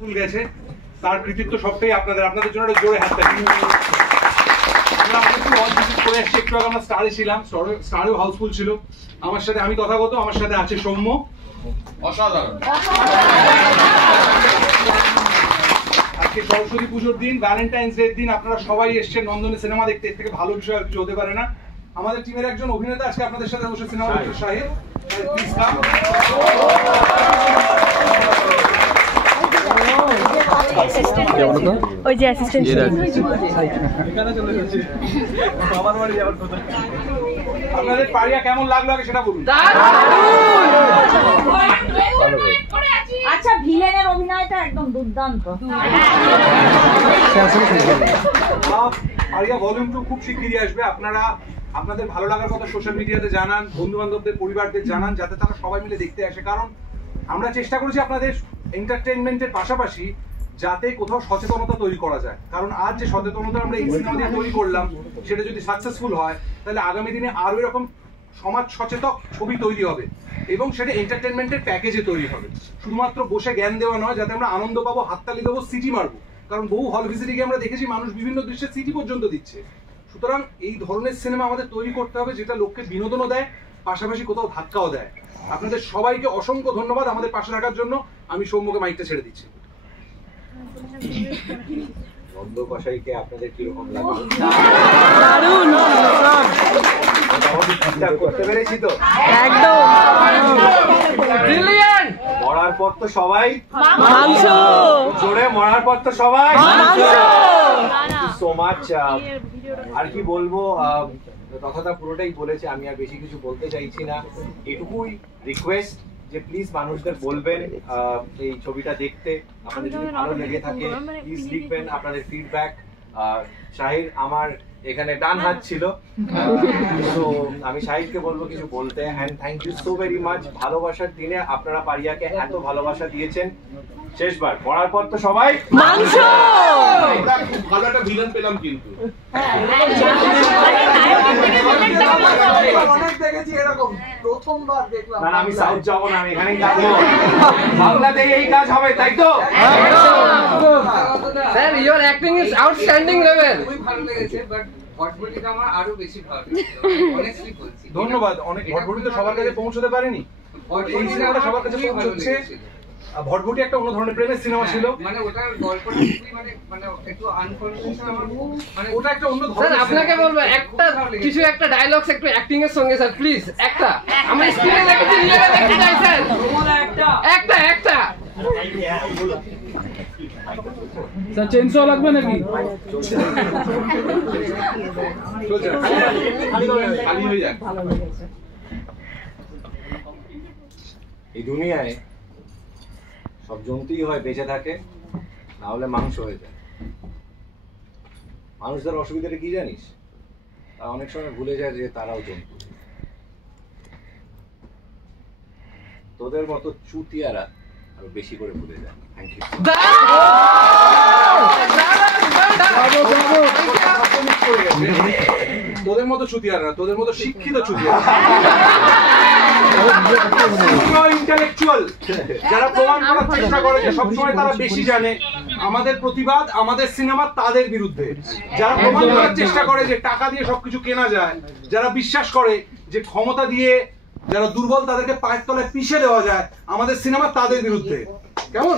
গেছে তার কৃতিত্ব সবটাই আপনাদের জন্য একটা জোরে হাত তালি। আমরা একটু হল ভিজিট করে এসেছি, একটু আগে আমরা স্টারে ছিলাম, স্টারেও হাউসফুল ছিল। আমার সাথে আমি তথাগত, আমার সাথে আছে সৌম্য। অসাধারণ। আজকে সরস্বতী পুজোর দিন, ভ্যালেন্টাইন্স ডে দিন, আপনারা সবাই এসেছেন নন্দনে সিনেমা দেখতে, এর থেকে ভালো বিষয় আর কিছু হতে পারে না। আমাদের টিমের একজন অভিনেতা আজকে আপনাদের সাথে বসে সিনেমা দেখতে, শাহিদ প্লিজ কাম। ওই যে অ্যাসিস্ট্যান্ট আপনাদের পারিয়া কেমন লাগলো আগে সেটা বলুন। আচ্ছা, ভিলেনের অভিনয়টা একদম দুর্দান্ত। পারিয়া ভলিউম 2 খুব শিগগিরই আসবে। আপনারা আপনাদের ভালো লাগার কথা সোশ্যাল মিডিয়াতে জানান, বন্ধু বান্ধবদের, পরিবারদের জানান, যাতে তারা সবাই মিলে দেখতে আসে। কারণ আমরা চেষ্টা করেছি আপনাদের এন্টারটেইনমেন্টের পাশাপাশি যাতে কোথাও সচেতনতা তৈরি করা যায়। কারণ আজ যে সচেতনতা আমরা এই সিনেমা দিয়ে তৈরি করলাম, সেটা যদি সাকসেসফুল হয় তাহলে আগামী দিনে আরো এরকম সমাজ সচেতন ছবি তৈরি হবে এবং সেটা এন্টারটেনমেন্টের প্যাকেজে তৈরি হবে। শুধুমাত্র বসে জ্ঞান দেওয়া নয়, যাতে আমরা আনন্দ পাবো, হাততালি দেবো, সিটি মারবো। কারণ বহু হল ভিজিটে গিয়ে আমরা দেখেছি মানুষ বিভিন্ন দৃশ্যে সিটি পর্যন্ত দিচ্ছে। সুতরাং এই ধরনের সিনেমা আমাদের তৈরি করতে হবে যেটা লোককে বিনোদনও দেয়, পাশাপাশি কোথাও ধাক্কাও দেয়। আপনাদের সবাইকে অসংখ্য ধন্যবাদ আমাদের পাশে থাকার জন্য। আমি সৌম্যকে মাইকটা ছেড়ে দিচ্ছি। নন্দ কসাইকে আপনাদের কিরকম লাগলো? করতে পেরেছি তো একদম ব্রিলিয়ান্ট। মরার পর তো সবাই মাংস, জোরে মরার পর তো সবাই মাংস। So much. আর কি বলবো, কথাটা পুরোটাই বলেছে, আমি আর বেশি কিছু বলতে চাইছি না। এটুকুই রিকোয়েস্ট যে প্লিজ মানুষদের বলবেন এই ছবিটা দেখতে। আপনাদের যদি ভালো লেগে থাকে প্লিজ লিখবেন আপনাদের ফিডব্যাক। শাহিদ আমার এখানে ডান হাত ছিল, তো আমি শাহিদকে বলবো কিছু বলতে। And thank you so very much. ভালোবাসার দিনে আপনারা পারিয়াকে এত ভালোবাসা দিয়েছেন। শেষবার পড়ার পর তো সবাই মাংস। খুব ভালো একটা ভিলেন পেলাম কিন্তু। না আমি সাউথ যাবো না, আমি এখানেই থাকবো। বাংলাতেই এই কাজ হবে, তাই তো? Sir, your acting is outstanding level. খুবই ভালো লেগেছে, বাট ভটভটিটা আমার আরো বেশি ভালো লেগেছে, অনেস্টলি বলছি। ধন্যবাদ। অনেক ভটভটি তো সবার কাছে পৌঁছতে পারেনি, এই সিনেমাটা সবার কাছে পৌঁছচ্ছে। ভটভটি একটা অন্য ধরনের প্রেমের সিনেমা ছিল, মানে ওটার গল্পটা খুবই মানে একটু আনকনভেনশনাল। আমার খুব মানে ওটা একটা অন্য স্যার, ধরনের। আপনাকে বলবো একটা কিছু একটা ডায়লগস একটু অ্যাক্টিং এর সঙ্গে স্যার, প্লিজ একটা। আমরা স্ক্রিনে দেখেছি, রিয়েলে দেখতে চাই স্যার। একটা স্যার চেঞ্জও লাগবে নাকি? খালি হয়ে যায়। এই দুনিয়ায় সব জন্তুই হয় বেঁচে থাকে, না হলে মাংস হয়ে যায়। মানুষদের অসুবিধাটা কি জানিস? তারা অনেক সময় ভুলে যায় যে তারাও জন্তু। তোদের মতো চুতিয়ারা আরো বেশি করে ভুলে যায়। Thank you. তোদের মতো চুতিয়ারা, তোদের মতো শিক্ষিত চুতিয়ারা, ইন্টেলেকচুয়াল, যারা প্রমাণ করার চেষ্টা করে যে সবসময় তারা বেশি জানে। আমাদের প্রতিবাদ আমাদের সিনেমা তাদের বিরুদ্ধে, যারা প্রমাণ করার চেষ্টা করে যে টাকা দিয়ে সবকিছু কেনা যায়, যারা বিশ্বাস করে যে ক্ষমতা দিয়ে যারা দুর্বল তাদেরকে পায়ের তলায় পিষে দেওয়া যায়, আমাদের সিনেমা তাদের বিরুদ্ধে। কেমন?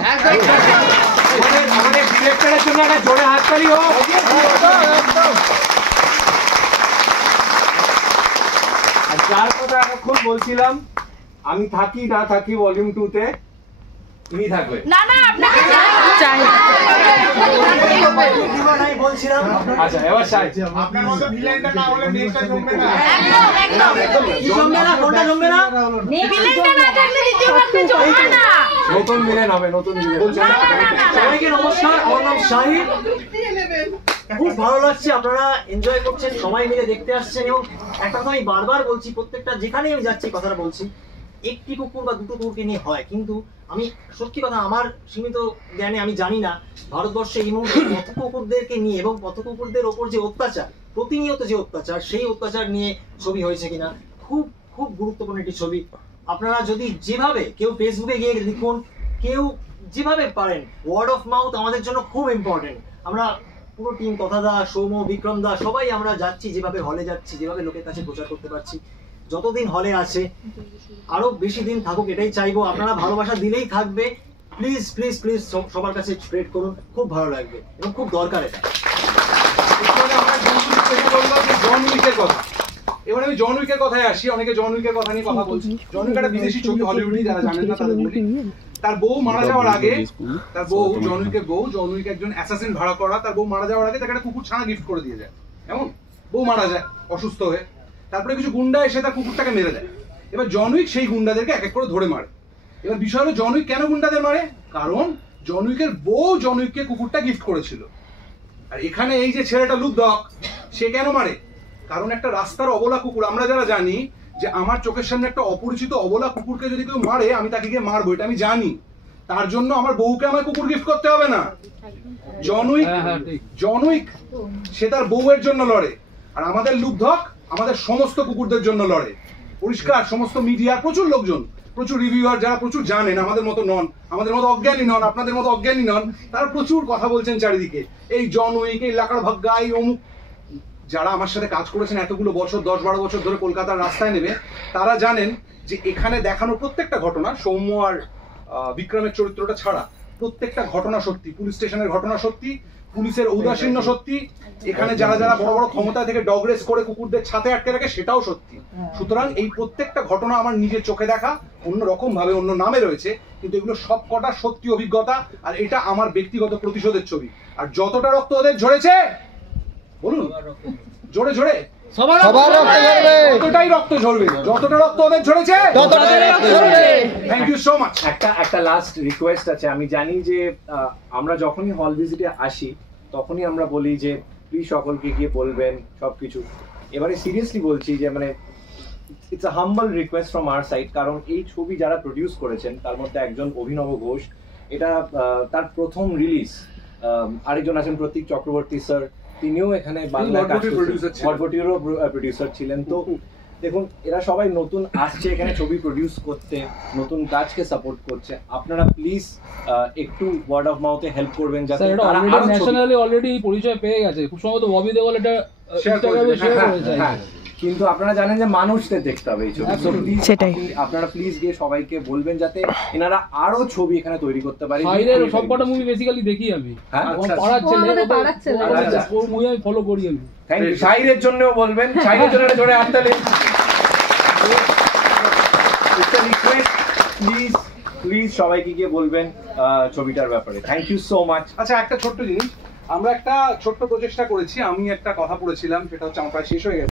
আমাদের ডিরেক্টরের জন্য একটা জোরে হাততালি হোক। আর যার কথা এতক্ষণ বলছিলাম, আমি থাকি না থাকি ভলিউম 2 তে, ইনি থাকবে। না না, আপনাকে চাই। আচ্ছা, এবার শাহিদ। আপনার মতো ভিলেনটা না হলে নেক্সটটা জমবে না। একদম জমবে না, কোনটা জমবে না? ভিলেনটা না থাকলে দ্বিতীয় ভাগটা জমবে না। নতুন মিলেন হবে, নতুন মিলেন। সবাইকে নমস্কার, আমার নাম শাহিদ। খুব ভালো লাগছে, আপনারা এনজয় করছেন, সবাই মিলে দেখতে আসছেন। এবং একটা কথা আমি বারবার বলছি, প্রত্যেকটা যেখানেই আমি যাচ্ছি কথাটা বলছি, একটি কুকুর বা দুটো কুকুরকে নিয়ে হয়, কিন্তু আমি সত্যি কথা আমার সীমিত জ্ঞানে আমি জানি না ভারতবর্ষে এই মুহূর্তে পথ কুকুরদেরকে নিয়ে এবং পথ কুকুরদের ওপর যে অত্যাচার, প্রতিনিয়ত যে অত্যাচার, সেই অত্যাচার নিয়ে ছবি হয়েছে কিনা। খুব খুব গুরুত্বপূর্ণ একটি ছবি। আপনারা যদি যেভাবে কেউ ফেসবুকে গিয়ে লিখুন, কেউ যেভাবে পারেন ওয়ার্ড অফ মাউথ আমাদের জন্য খুব ইম্পর্টেন্ট। আমরা পুরো টিম তথাদা, সৌম, বিক্রম দা সবাই আমরা যাচ্ছি, যেভাবে হলে যাচ্ছি, যেভাবে লোকের কাছে প্রচার করতে পারছি, যতদিন হলে আছে আরো বেশি দিন থাকুক এটাই চাইবো। আপনারা ভালোবাসা দিলেই থাকবে, প্লিজ প্লিজ প্লিজ সবার কাছে স্প্রেড করুন, খুব ভালো লাগবে এবং খুব দরকার এটা। জন উইকের কথা, এবার আমি জন উইকের কথায় আসি। অনেকে জন উইকের কথা নিয়ে কথা বলছি। জন উইক একটা বিদেশি ছবি, হলিউডি, যারা জানেন না তাদের বলি। তার বউ মারা যাওয়ার আগে, তার বউ জন উইকের বউ, জন উইক একজন অ্যাসাসিন ভাড়া করা, তার বউ মারা যাওয়ার আগে তাকে একটা কুকুর ছানা গিফট করে দিয়ে যায়। এমন বউ মারা যায় অসুস্থ হয়ে, তারপরে কিছু গুন্ডা এসে তার কুকুরটাকে মেরে দেয়। এবার জন উইক সেই গুন্ডাদেরকে এক এক করে ধরে মারে। এবার বিষয় হলো জন উইক কেন গুন্ডাদের মারে? কারণ জন উইকের বউ জন উইককে কুকুরটা গিফট করেছিল। আর এখানে এই যে ছেলেটা লুক ডগ, সে কেন মারে? কারণ একটা রাস্তার অবলা কুকুর, আমরা যারা জানি যে আমার চোখের সামনে একটা অপরিচিত অবলা কুকুরকে যদি কেউ মারে আমি তাকে গিয়ে মারবো, এটা আমি জানি। তার জন্য আমার বউকে আমার কুকুর গিফট করতে হবে না। জন উইক সে তার বউয়ের জন্য লড়ে, আর আমাদের লুক ডগ আমাদের সমস্ত কুকুরদের জন্য লড়ে। পরিষ্কার, সমস্ত মিডিয়ার প্রচুর লোকজন, প্রচুর রিভিউয়ার যারা প্রচুর জানেন, আমাদের মতো নন, আমাদের মতো অজ্ঞানী নন, আপনাদের মতো অজ্ঞানী নন, তারা প্রচুর কথা বলছেন চারিদিকে। এই জন উইক, এই লাকার ভাগ্যা, এই অমুক। যারা আমার সাথে কাজ করেছেন এতগুলো বছর, 10-12 বছর ধরে কলকাতার রাস্তায় নেমে, তারা জানেন যে এখানে দেখানো প্রত্যেকটা ঘটনা, সৌম্য আর বিক্রমের চরিত্রটা ছাড়া প্রত্যেকটা ঘটনা সত্যি। পুলিশ স্টেশনের ঘটনা সত্যি, পুলিশের ঔদাসীন্য সত্যি, এখানে যারা যারা বড় বড় ক্ষমতা থেকে ডগ রেস করে কুকুরদের ছাতে আটকে রাখে সেটাও সত্যি। সুতরাং এই প্রত্যেকটা ঘটনা আমার নিজের চোখে দেখা, অন্য রকম ভাবে অন্য নামে রয়েছে, কিন্তু এগুলো সব কটা সত্যি অভিজ্ঞতা। আর এটা আমার ব্যক্তিগত প্রতিশোধের ছবি। আর যতটা রক্ত ওদের ঝরেছে, বলুন জোরে জোরে, যতটাই রক্ত ঝরবে, যতটা রক্ত ওদের ঝরেছে থ্যাংক ইউ সো মাচ। একটা লাস্ট রিকোয়েস্ট আছে। আমি জানি যে আমরা যখনই হল ভিজিটে আসি তখনই আমরা বলি যে প্লিজ সকলকে গিয়ে বলবেন সবকিছু। এবারে সিরিয়াসলি বলছি যে মানে it's a humble request from our side, কারণ এই ছবি যারা প্রডিউস করেছেন তার মধ্যে একজন অভিনব ঘোষ, এটা তার প্রথম রিলিজ। আরেকজন আছেন প্রতীক চক্রবর্তী স্যার, তিনিও এখানে বাংলার প্রডিউসার ছিলেন। তো দেখুন, এরা সবাই নতুন আসছে এখানে ছবি প্রডিউস করতে, নতুন কাজকে সাপোর্ট করছে। আপনারা প্লিজ একটু ওয়ার্ড অফ মাউথে হেল্প করবেন, যাতে তারা আরো ন্যাশনালি অলরেডি পরিচয় পেয়ে গেছে। খুব সম্ভবত ববি দেওয়াল এটা ইনস্টাগ্রামে শেয়ার করেছে। কিন্তু আপনারা জানেন যে মানুষদের দেখতে হবে এই ছবি। সেটাই আপনারা প্লিজ গিয়ে সবাইকে বলবেন যাতে এনারা আরো ছবি এখানে তৈরি করতে পারে। শাহিরের সবকটা মুভি বেসিক্যালি দেখি আমি, আমার পাড়ার ছেলে, ওর মুভি আমি ফলো করি আমি। Thank you. শাহিরের জন্যও বলবেন, শাহিরের জন্য জোরে হাততালি। প্লিজ প্লিজ সবাইকে গিয়ে বলবেন ছবিটার ব্যাপারে। Thank you so much. আচ্ছা, একটা ছোট্ট জিনিস, আমরা একটা ছোট্ট প্রচেষ্টা করেছি। আমি একটা কথা পড়েছিলাম, সেটা হচ্ছে আমার প্রায় শেষ হয়ে গেছে।